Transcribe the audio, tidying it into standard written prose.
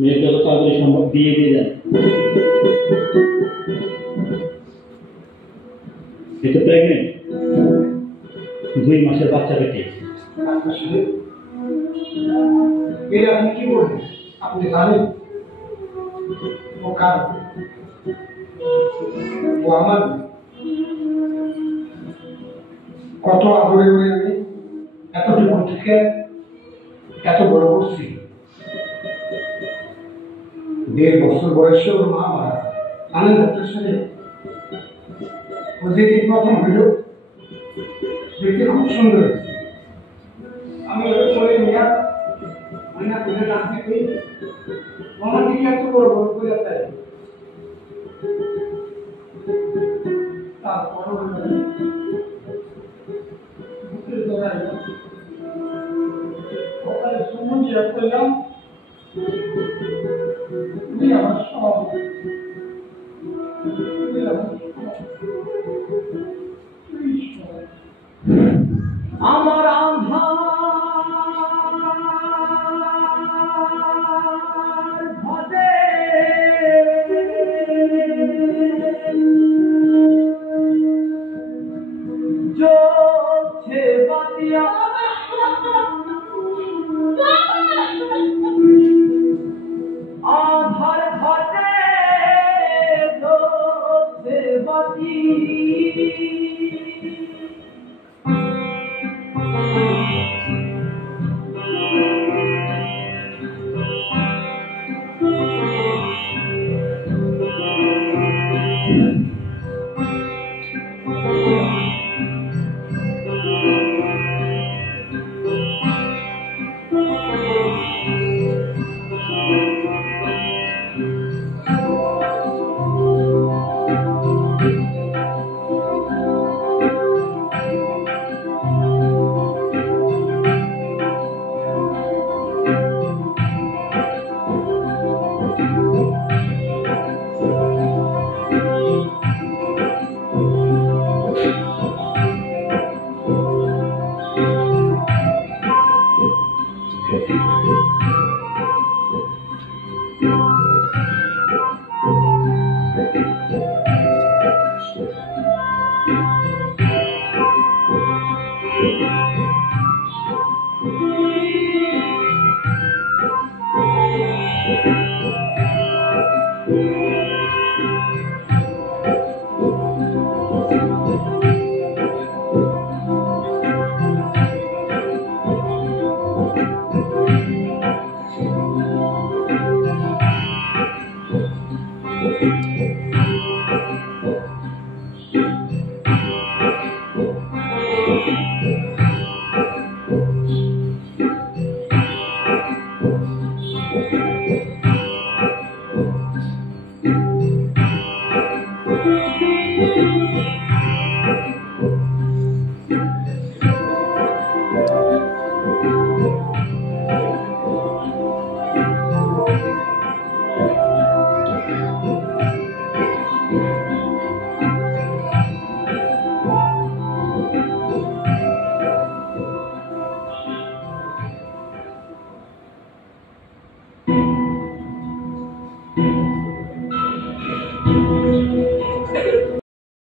মেয়ের যত তাড়াতাড়ি সম্ভব বিয়ে দিয়ে দেন। এটা প্রেগনেন্ট, 2 মাসের বাচ্চা পেটে। আপনি কি বলবেন? আপনি জানেন ও কার? ও আমার। কত আদরে হয়ে আমি এতটুকু থেকে এত বড় করছি। 1.5 বছর বয়সে ওর মা মারা যায়। জানেন ডক্টর সাহেব, ও যেদিন প্রথম হইল দেখতে খুব সুন্দর হয়েছে। আমি ওর পরে নিয়ে ময়না তুলে রাখতে পেয়ে আমার দিকে এত বড় বড় করে তাই তারপর বুকের দৌড়াইল সকালে সমুদ্রে করলাম তুমি আমার সব আমার আন্ধার ঘটে জ্বলছে বাতিয়া আধার ঘটে জ্বলছে বাতি